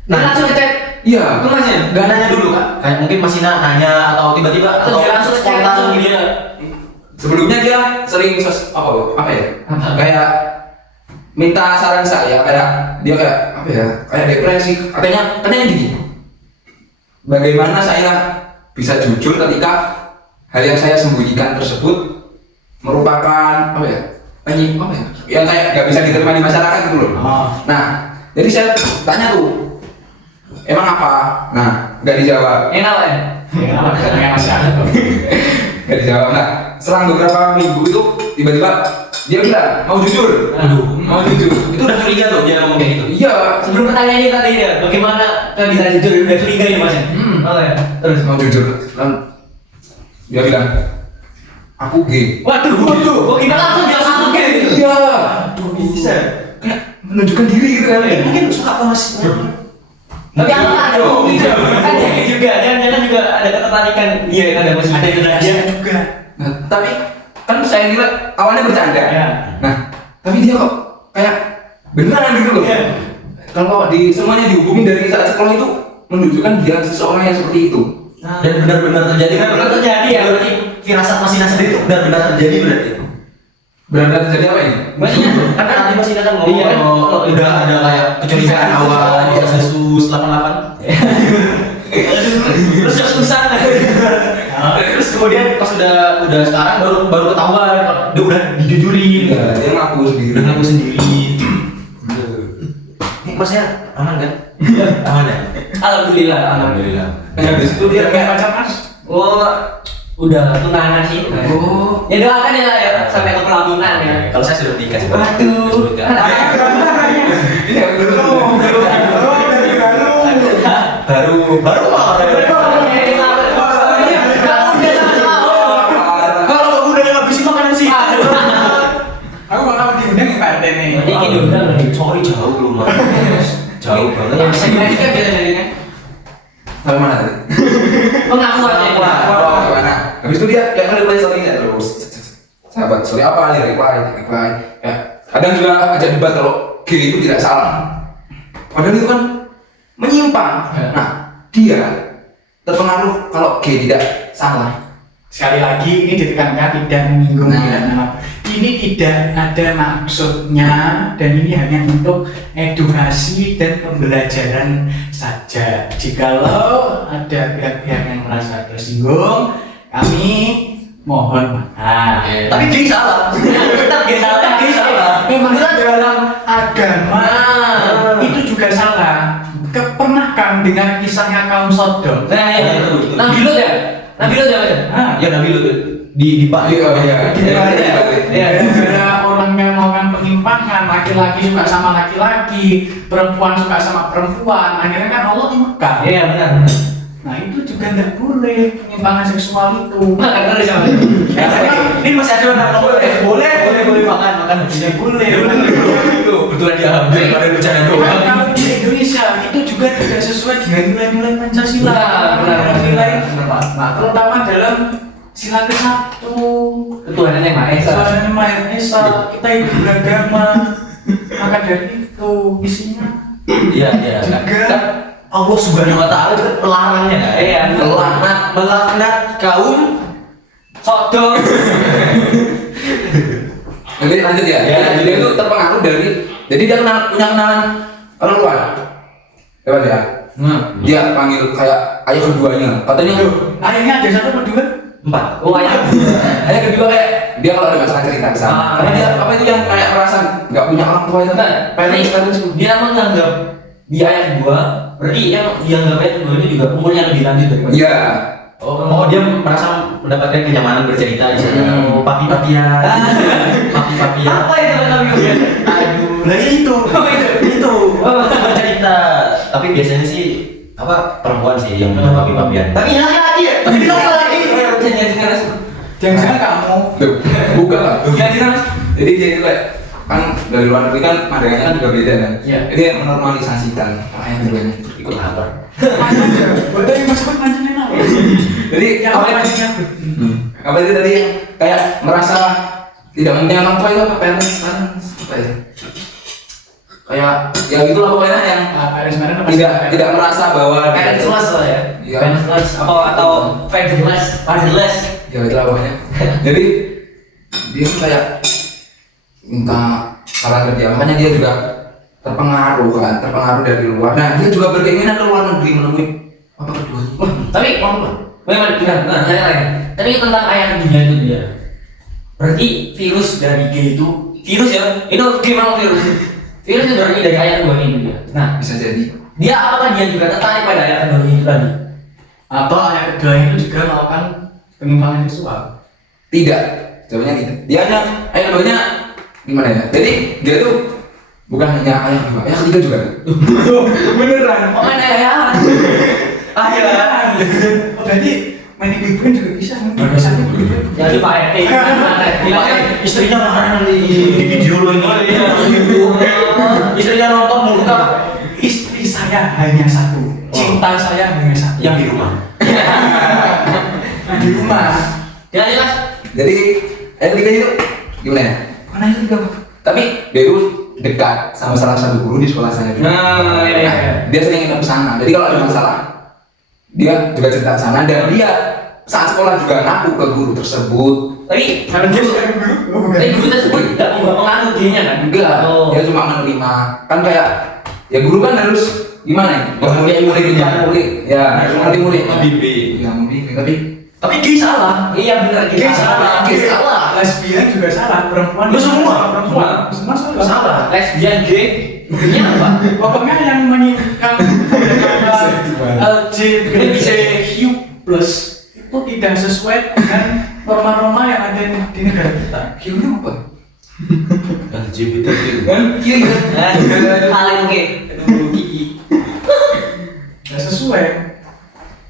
Nah, langsung ngecek. Iya. Itu masnya? Gak nanya dulu kak, kayak mungkin masih nanya atau tiba-tiba Atau dia langsung ngecek langsung dia. Sebelumnya dia sering apa ya? Kayak minta saran saya, kayak dia kayak apa ya? Kayak depresi. Katanya gini. Bagaimana saya bisa jujur ketika hal yang saya sembunyikan tersebut merupakan apa ya? Apa ya? Yang kayak nggak bisa diterima di masyarakat gitu loh. Nah, jadi saya tanya tuh, emang apa? Nah, nggak dijawab. Enak ya? Gedengan masih ada. Nggak dijawab. Nah, selang beberapa minggu itu tiba-tiba dia bilang mau jujur. Mau jujur. itu udah curiga tuh dia ngomong kayak gitu. Iya, Sebelum pertanyaan ini tadi dia, bagaimana kita bisa jujur? Udah curiga ini masnya? Oh ya. terus mau jujur. Dan dia bilang aku gay. Waduh. Oh kita langsung dia satu gitu. Iya. Aduh bisa. Kayak menunjukkan diri gitu kan ya. Mungkin suka sama mas. Tapi apa ada kan dia juga, jangan juga ada ketertarikan. Iya, ada masih ada Dia juga. Nah, tapi kan saya kira awalnya bercanda. Ya. Nah, tapi dia kok kayak beneran gitu loh. Iya. Kalau di semuanya dihubungin dari saat sekolah itu menunjukkan dia seseorang yang seperti itu. Dan benar-benar terjadi. Benar-benar terjadi ya. Berarti firasat Masina sendiri itu benar-benar terjadi berarti. Benar-benar terjadi apa ini? Maksudnya Kan nanti Masina kan ngomong Iya, kan? kalau udah ada kayak kecurigaan awal di Yesus 88. terus susah. Terus kemudian pas udah sekarang baru ketahuan dia udah dijujurin. Iya, dia ngaku sendiri. Udah ngaku sendiri. Ini masnya aman kan? Aman ya? Alhamdulillah. Alhamdulillah. Nah, habis itu dia kayak Pacar mas. Oh, udah tunangan sih. oh, Ya doakan ya lah ya sampai ke pelaminan ya. Kalau saya sudah menikah. Waduh. ini yang belum. Baru mau. Kalau kamu udah ngabisin makanan sih. Aku bakal diundang Pak RT nih. Ini diundang nih. Sorry jauh belum jauh banget. Yang segmen kan beda dari ini. Sampai mana tadi? Pengakuan ya. Oh, gimana? Habis itu dia kayak kan reply story-nya terus. Sahabat, story apa nih? Reply. Ya. Kadang juga ajak debat kalau gay itu tidak salah. Padahal itu kan menyimpang. Nah, dia terpengaruh kalau gay tidak salah. Sekali lagi ini ditekankan tidak menyinggung Nah. tidak nama. Ini tidak ada maksudnya dan ini hanya untuk edukasi dan pembelajaran saja. Jikalau ada pihak-pihak yang merasa tersinggung, kami mohon maaf. Tapi dia salah. Tetap dia salah. Dia salah. Memang dalam agama itu juga salah. Pernahkah dengar kisahnya kaum Sodom? Nah, ya. Nabi Lut ya? Nabi Lut ya? Ya Nabi lu di Pak. Iya. Ya. Gara-gara orang yang melakukan penyimpangan, laki-laki suka sama laki-laki, perempuan suka sama perempuan, akhirnya kan Allah murka. Iya benar. Nah itu juga tidak boleh penyimpangan seksual itu. Makan terus ya. Ini masih ada orang boleh makan Tidak boleh. itu betulan dia ambil pada bercanda Kan doang. kalau di Indonesia itu juga tidak sesuai dengan nilai-nilai Pancasila. Benar. Nilai terutama dalam sila ke-1. Tuhan yang Maha Esa. Tuhan Maha Esa, kita hidup beragama. Maka dari itu isinya Iya. juga Allah Subhanahu wa taala larangnya. Iya. Melaknat kaum Sodom. Nanti lanjut ya. Ya, lanjut. Dia itu terpengaruh dari, jadi dia punya kenalan orang luar. Hebat ya. Dia panggil kayak ayah keduanya. Katanya, akhirnya ada satu berdua. 4. Oh ayah. Ayah kedua kayak dia kalau ada masalah cerita ke sana. Karena dia apa itu yang kayak merasa nggak punya orang tua itu kan? Parents Dia menganggap di ayat kedua, berarti yang dianggap ayat kedua ini juga umurnya lebih lanjut daripada. Iya. Oh, dia merasa mendapatkan kenyamanan bercerita di sana. Oh, papi-papian. Papi-papian. Apa itu papi-papian? Aduh, nah itu. Itu. Bercerita. Tapi biasanya sih apa perempuan sih yang punya papi-papian. Tapi laki-laki ya. Tapi laki-laki. Jangan-jangan kamu. Tuh, bukan lah. Jangan. Jadi dia itu kayak kan dari luar negeri kan pandangannya kan juga beda kan. Iya. Jadi dia menormalisasikan ayat keduanya Ikut lapar. Betul yang masuk manjinin apa? Jadi Yang apa apa itu? yang Apa itu tadi yang kayak merasa tidak punya orang tua itu apa parents sekarang apa ya? Kayak ya gitulah pokoknya yang Paris mana tidak merasa bahwa Parentless lah ya. Iya. Parentless atau fatherless. Ya itulah pokoknya. Jadi dia tuh kayak minta saran kerja, makanya dia juga terpengaruh dari luar. Nah dia juga berkeinginan ke luar negeri menemui apa keduanya. Tapi memang benar. Tapi tentang ayat kedua itu dia. Berarti virus dari G itu virus ya? Itu G memang virus. Virus itu berarti dari ayat kedua ini dia. Nah, Bisa jadi. dia apakah dia juga tertarik pada ayat kedua itu tadi? atau ayat kedua itu juga melakukan penyimpangan seksual? Tidak, jawabannya tidak. Dia hanya ayat keduanya gimana ya? Jadi dia tuh bukan hanya ayat kedua, ayat ketiga juga. Beneran. Oh main ayat. Oh, berarti main ibu juga bisa mungkin bisa Jadi Pak RT. Istrinya marah di video lo ini. Istrinya nonton muka istri saya hanya satu, cinta saya hanya satu. yang di rumah. Nah, di rumah. Ya jelas. Jadi ayat ketiga itu gimana ya? Mana ayat ketiga? Tapi dia itu dekat sama salah satu guru di sekolah saya. Nah, iya. Dia sering nginep ke sana. Jadi kalau ada masalah, dia juga cerita ke sana dan dia saat sekolah juga ngaku ke guru tersebut. Tapi Kalau dia sekarang guru, oh, bukan. Tapi guru tersebut tidak mengaku dirinya kan? Enggak, Oh. dia cuma menerima. Kan kayak ya guru kan harus gimana ya? Membimbing murid, ya, membimbing murid. Membimbing. Ya, membimbing. Tapi G salah. Iya benar G salah. G salah. Lesbian juga salah, perempuan. Lu semua. perempuan. Semua salah. Salah. Lesbian G. Buktinya apa? Pokoknya yang menyingkang LGBTQ+ itu tidak sesuai dengan norma-norma yang ada di negara kita. Q-nya apa? LGBT. Kan Q kan? Paling oke. Aduh, Kiki. Tidak sesuai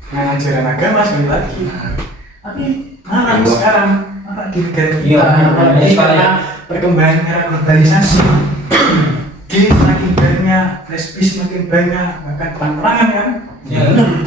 dengan ajaran agama sekali lagi. Tapi marah sekarang, marah di negara kita. Iya, Apalagi sekali. karena perkembangan era globalisasi. Gay makin banyak, lesbis makin banyak, bahkan perang-perangan kan. Ya,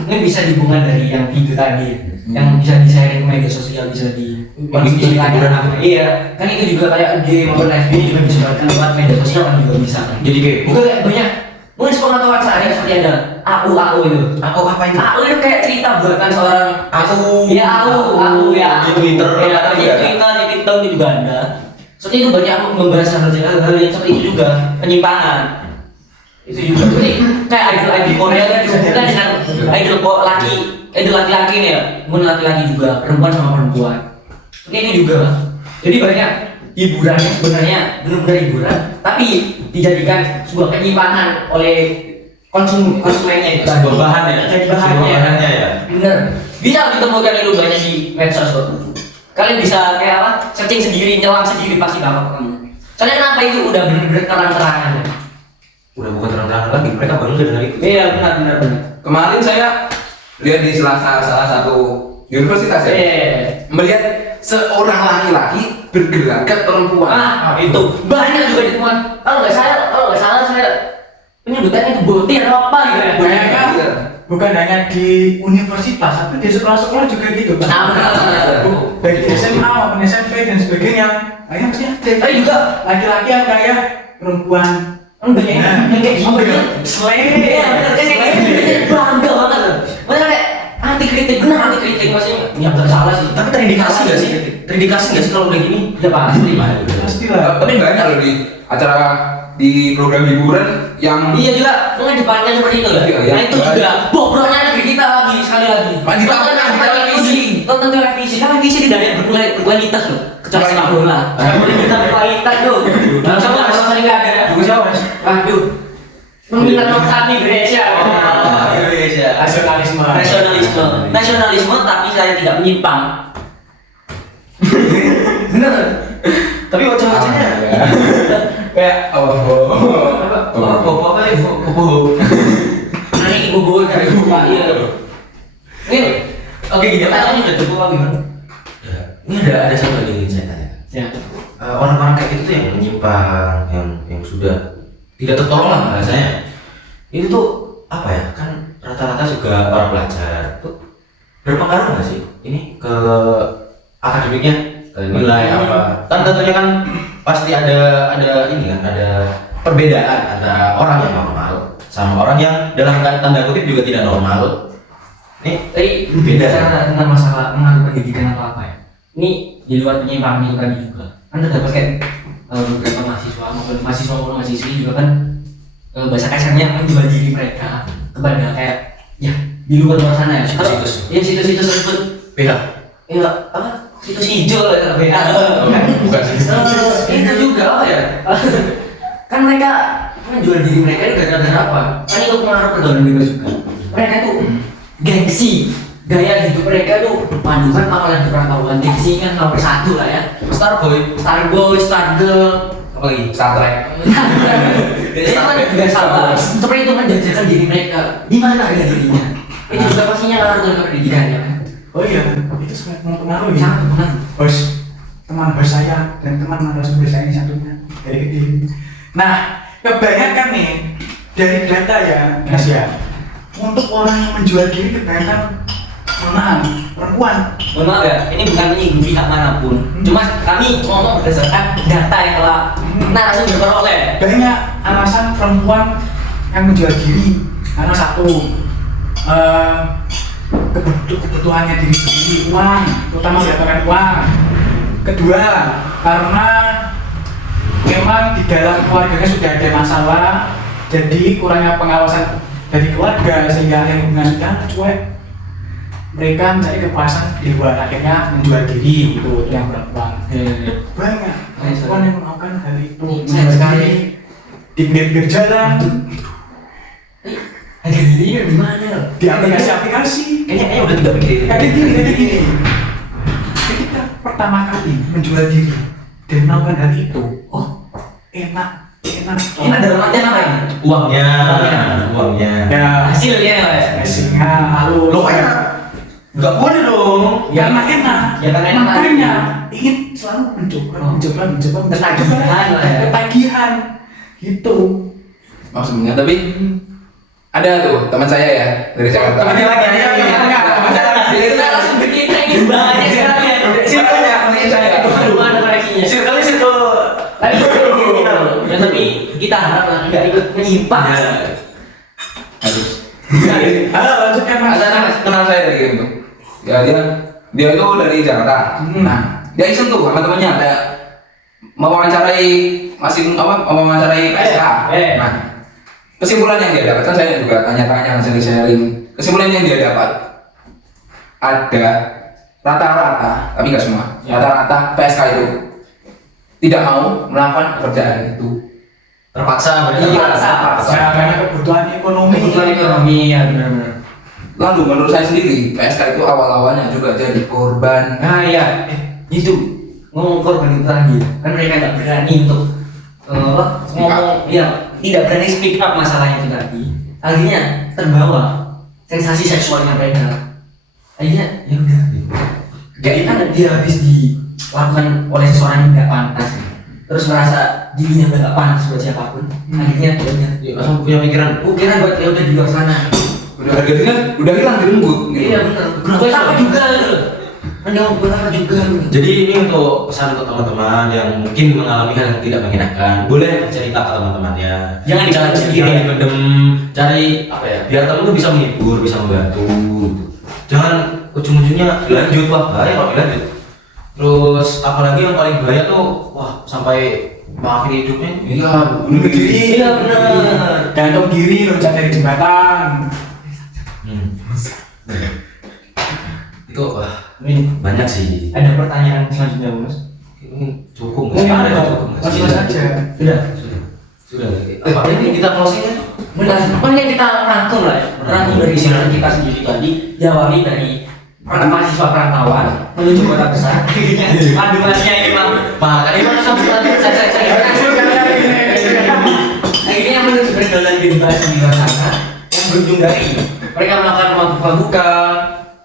ini bisa dihubungkan dari yang video tadi, yang bisa di-sharing ke media sosial, bisa di istilahnya. Iya, kan itu juga kayak gay maupun lesbian juga bisa lewat media sosial kan juga bisa. Jadi kayak Juga kayak banyak. Mungkin sepengetahuan saya seperti ada AU itu. aku apa itu? AU itu kayak cerita buatan seorang Aku. ya AU ya. Di Twitter ya, ada di juga. Twitter, di TikTok itu juga ada. Seperti itu banyak membahas hal-hal yang seperti itu juga penyimpangan. Itu juga. Jadi kayak idol Korea kan juga kan dengan idol kok laki-laki nih ya, mungkin laki-laki juga perempuan sama perempuan. Seperti ini juga. Jadi banyak hiburannya sebenarnya benar-benar hiburan, tapi dijadikan sebuah penyimpangan oleh konsumennya itu. Sebuah bahan ya. Jadi Sebuah bahannya. bahannya ya. Bener. Bisa ditemukan itu banyak di medsos kok. Kalian bisa kayak apa? Searching sendiri, nyelam sendiri pasti bakal ketemu. Soalnya kenapa itu udah bener-bener terang-terangan ya? Udah bukan terang-terangan lagi, mereka baru dengan itu. Iya benar. Kemarin saya lihat di salah satu universitas ya, melihat seorang laki-laki bergerak ke perempuan. Itu banyak juga ditemukan. Kalau nggak salah saya penyebutannya itu botir apa gitu ya? Kayaknya bukan hanya di universitas, tapi di sekolah-sekolah juga gitu kan. Baik di SMA maupun SMP dan sebagainya. Kayaknya pasti ada. Tapi juga Laki-laki yang kayak perempuan. enggak ya? Yang kayak gitu ya? Slay. Iya benar. Kayak gitu bangga banget loh. Maksudnya kayak anti kritik maksudnya. Ya nggak salah sih. Tapi terindikasi nggak sih? Terindikasi nggak sih kalau udah gini? Ya pasti. Pastilah. Tapi banyak loh di acara di program hiburan yang Iya juga, mengedepankan seperti itu ya. Iya, Nah itu juga bobroknya negeri kita lagi sekali lagi. Ditambah Tonton televisi, kualitas loh. Kecuali sepak bola. Sepak bola kita kualitas loh. Sama sering nggak ada. Dukung siapa mas? Aduh. Peminat nomor 1 Indonesia. Indonesia. Nasionalisme tapi saya tidak menyimpang. Bener. Tapi wajah-wajahnya Kayak Apa nih? ini ibu dari bapak ya. Ini Oke gini, katanya udah cukup apa gimana? ini ada satu lagi yang ingin saya tanya. Ya. Orang-orang kayak gitu tuh yang menyimpang, yang sudah tidak tertolong lah bahasanya. Itu tuh apa ya? Kan rata-rata juga para pelajar tuh berpengaruh nggak sih ini ke akademiknya, ke nilai apa? Kan tentunya kan pasti ada ini kan, ada perbedaan antara orang yang normal sama orang yang dalam tanda kutip juga tidak normal. Nih, Tadi beda bicara tentang masalah pengaruh pendidikan atau apa ya? Ini di luar penyimpangan itu tadi juga. Kan terdapat kayak beberapa mahasiswa maupun mahasiswi juga kan bahasa kasarnya menjual diri mereka kepada kayak ya di luar sana ya. Situs-situs. Ya situs-situs tersebut. beda. Ya apa? Situs hijau ya, BA. Bukan Itu juga apa ya? Kan mereka menjual diri mereka ini gara-gara apa? Kan itu pengaruh pergaulan mereka juga. Mereka tuh gengsi, gaya hidup mereka tuh pandukan makanan berpengetahuan gengsi kan nomor 1 lah ya. Starboy, Stargirl, Apa lagi? Star Trek. itu kan juga sama. Seperti itu menjajakan diri mereka. Di mana ada dirinya? Itu juga pastinya ngaruh ke pendidikannya kan. Oh iya, itu sangat mempengaruhi. Sangat benar. Bos, teman bos saya dan teman narasumber saya ini satunya dari kecil. Nah, kebanyakan nih dari data ya, Mas ya, untuk orang yang menjual diri kebanyakan perempuan. Mohon maaf ya, ini bukan menyinggung pihak manapun. Cuma kami ngomong berdasarkan data yang telah narasumber peroleh. Banyak alasan perempuan yang menjual diri karena satu, kebutuhannya diri sendiri, uang, terutama mendapatkan uang. Kedua, karena memang di dalam keluarganya sudah ada masalah, jadi kurangnya pengawasan dari keluarga sehingga yang hubungan sudah cuek. Mereka mencari kepuasan di luar, akhirnya menjual diri itu yang perempuan. Banyak perempuan yang melakukan hal itu. Sayang sekali. Di pinggir jalan, Harga dirinya di mana? di aplikasi-aplikasi. Kayaknya udah tidak mikirin. Kayak gini. Ketika pertama kali menjual diri dan melakukan hal itu, oh enak. Ini dalam artian apa ini? Uangnya. Ya, Hasilnya ya mas? hasilnya lalu. Lo enak? Nggak boleh dong. Ya enak. Ya, karena enak Makanya ingin selalu mencoba. Ketagihan lah ya. Ketagihan. Gitu. Maksudnya, tapi ada tuh teman saya ya dari Jakarta. Temannya lagi, Teman saya lagi. Itu langsung kita ingin banyak sekali ya. Circle-nya, teman saya. Aduh, ada koneksinya. Tapi kita harap nggak ikut menyimpang. Harus. Halo, lanjutkan mas. Ada teman saya dari gitu. Ya dia itu dari Jakarta. Nah, dia iseng tuh sama temannya kayak mewawancarai mewawancarai PSK. Nah, kesimpulan yang dia dapat kan saya juga tanya-tanya sharing. Kesimpulan yang dia dapat ada rata-rata, tapi nggak semua. Rata-rata PSK itu tidak mau melakukan pekerjaan itu. Terpaksa berarti. Ya, karena kebutuhan ekonomi. Kebutuhan ekonomi ya benar-benar. Lalu menurut saya sendiri PSK itu awal-awalnya juga jadi korban. Nah ya, itu ngomong korban itu lagi. Kan mereka nggak berani untuk ngomong, ya tidak berani speak up masalahnya itu tadi. Akhirnya terbawa sensasi seksualnya mereka. Akhirnya ya udah. Jadi kan dia habis dilakukan oleh seseorang yang tidak pantas. Terus merasa dirinya nggak pantas buat siapapun. Akhirnya ya udah. Ya, langsung punya pikiran. Pikiran buat ya udah di luar sana. Udah harga diri kan udah hilang direnggut. Iya benar. Buat apa juga? Anda buat apa juga? Jadi ini untuk pesan untuk teman-teman yang mungkin mengalami hal yang tidak mengenakan, boleh cerita ke teman-temannya. Jangan dipendam sendiri. Jangan dipendam, cari apa ya? Biar temen tuh bisa menghibur, bisa membantu. Gitu. Jangan ujung-ujungnya lanjut, wah bahaya kalau dilanjut. Terus apalagi yang paling bahaya tuh, wah sampai maafin hidupnya. Iya, Bunuh diri. Iya benar. Gantung diri, loncat dari jembatan. Itu wah Mungkin Banyak sih. ada pertanyaan selanjutnya Mas? Cukup. Mungkin ada cukup. Masih saja. Sudah. Sudah. Apa ini kita closing kan? Benar, pokoknya kita rangkum lah ya. Rangkum dari siaran kita sendiri tadi, diawali dari mahasiswa perantauan menuju kota besar. Panduannya memang Makanya memang akhirnya menuju pergaulan bebas di luar sana yang berujung dari mereka melakukan mabuk-mabuka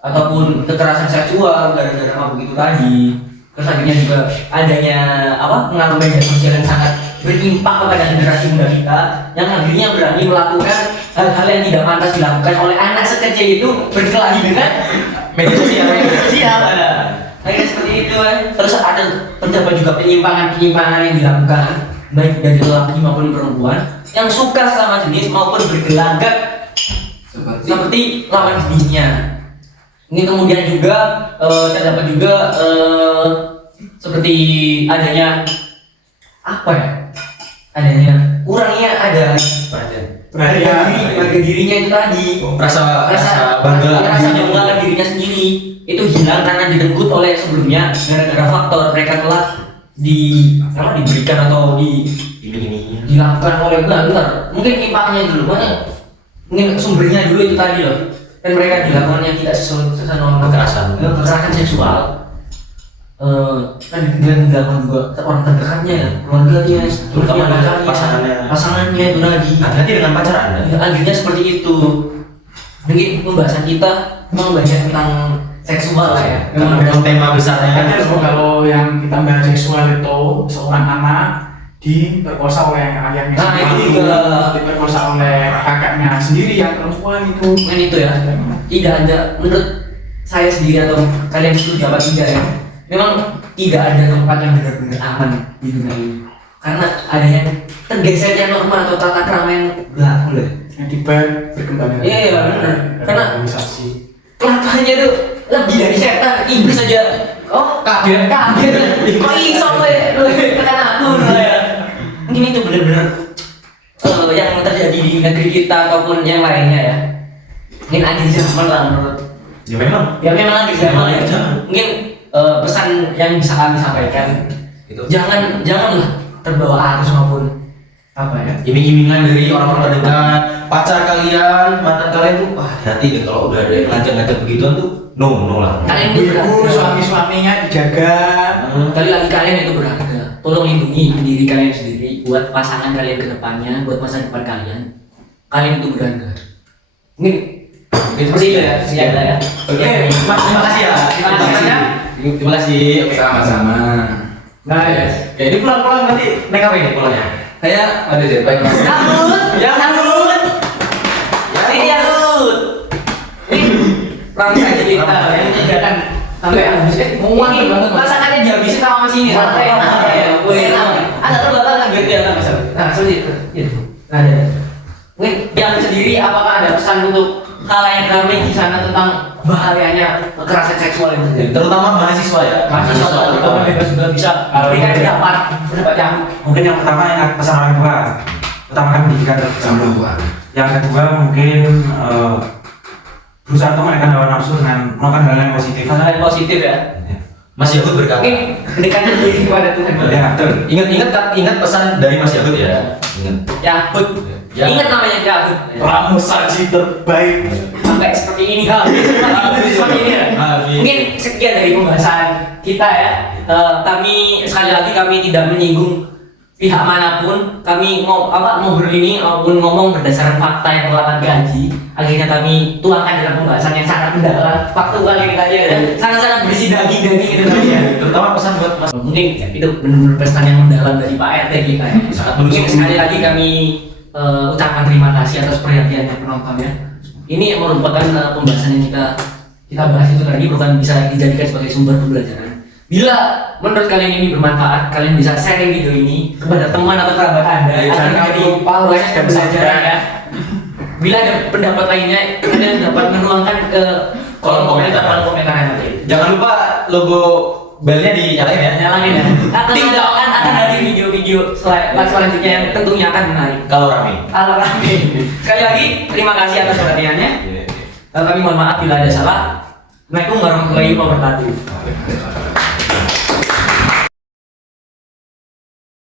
ataupun kekerasan seksual gara-gara mabuk itu tadi. Terus akhirnya juga adanya pengaruh media sosial yang sangat berimpak kepada generasi muda kita yang akhirnya berani melakukan hal-hal yang tidak pantas dilakukan oleh anak sekecil itu berkelahi dengan media sosial. Akhirnya seperti itu Terus ada terdapat juga penyimpangan yang dilakukan baik dari lelaki maupun perempuan yang suka sama jenis maupun bergelagak seperti lawan jenisnya. Ini kemudian juga terdapat juga seperti adanya kurangnya ada harga dirinya itu tadi, rasa bangga akan dirinya sendiri itu hilang karena direnggut oleh sebelumnya gara-gara faktor mereka telah diberikan atau dilakukan oleh mungkin impaknya dulu mungkin sumbernya dulu itu tadi loh, dan mereka dilakukan yang tidak sesuai kekerasan seksual kan dilakukan juga orang terdekatnya, keluarganya, terutama pasangannya itu lagi. Hati-hati dengan pacar Anda. Akhirnya seperti itu. Mungkin pembahasan kita memang banyak tentang seksual lah ya. Kalau tema besarnya Kalau yang kita bahas seksual itu seorang anak diperkosa oleh ayahnya itu juga diperkosa oleh kakaknya sendiri yang perempuan itu. Kan itu ya. Tidak ada, menurut saya sendiri atau kalian itu dapat tidak ya. Memang tidak ada tempat yang benar-benar aman di dunia ini karena adanya tergesernya norma atau tata krama yang berlaku lah yang tiba berkembang. Iya benar, karena organisasi kelakuannya tuh lebih dari setan. Iblis aja kaget kok iso lo tekan aku ya. Mungkin itu benar-benar yang terjadi di negeri kita ataupun yang lainnya ya. Mungkin akhir zaman lah menurut ya memang akhir zaman ya. Mungkin pesan yang bisa kami sampaikan itu janganlah terbawa arus maupun iming-imingan dari orang-orang terdekat, pacar kalian, mantan kalian tuh hati-hati deh kalau udah ada yang ngajak-ngajak begituan tuh no lah. Kalian itu suami-suaminya dijaga. Kali lagi kalian itu berharga. Tolong lindungi diri kalian sendiri buat pasangan kalian ke depannya, buat masa depan kalian. Kalian itu berharga. Mungkin seperti itu ya, sekian lah ya. Oke, Mas, terima kasih ya. Terima kasih. Sama-sama. Nah, ya ini pulang-pulang nanti naik apa ini pulangnya? Saya ada jetpack Mas. Yahut. Langsung aja kita yang menjajakan sampai habis. Muat banget. Masakannya dihabisin sama Mas ini. Santai. Ada terbatasan gitu ya Mas. Nah, seperti itu. Nah, mungkin yang sendiri apakah ada pesan untuk khalayak ramai di sana tentang bahayanya kekerasan seksual itu terjadi? Terutama mahasiswa ya. Mahasiswa kalau bebas juga bisa berikan pendapat yang Mungkin yang pertama yang pesan orang tua, utamakan pendidikan terlebih dahulu. Yang kedua mungkin berusaha untuk menekan hawa nafsu dengan melakukan hal yang positif. hal yang positif ya. Mas Yahud berkata. Mungkin mendekatkan diri kepada Tuhan. Ya, betul. Ingat pesan dari Mas Yahud ya. Ingat. Yahud. Ya. Ingat namanya Yahud. Pramusaji terbaik. Sampai seperti ini seperti ini ya. Mungkin sekian dari pembahasan kita ya. Kami sekali lagi kami tidak menyinggung pihak manapun. Kami ngobrol ini maupun ngomong berdasarkan fakta yang telah kami kaji. Akhirnya kami tuangkan dalam pembahasan yang sangat mendalam. Waktu kali kita aja ya, sangat-sangat berisi daging-daging itu tadi ya. Terutama pesan buat Mas. Mungkin itu benar-benar pesan yang mendalam dari Pak RT kita ya. Mungkin sekali lagi kami ucapkan terima kasih atas perhatiannya penonton ya. Ini merupakan pembahasan yang kita bahas itu tadi bukan bisa dijadikan sebagai sumber pembelajaran. Bila menurut kalian ini bermanfaat, kalian bisa sharing video ini kepada teman atau kerabat Anda agar menjadi banyak pembelajaran ya. Bila ada pendapat lainnya, kalian dapat menuangkan ke kolom komentar nanti. Jangan lupa logo belnya dinyalain ya. Nyalain ya. Tidak akan ada video-video selanjutnya yang tentunya akan menarik. Kalau rame. Sekali lagi terima kasih atas perhatiannya. Kami mohon maaf bila ada salah. Assalamualaikum warahmatullahi wabarakatuh.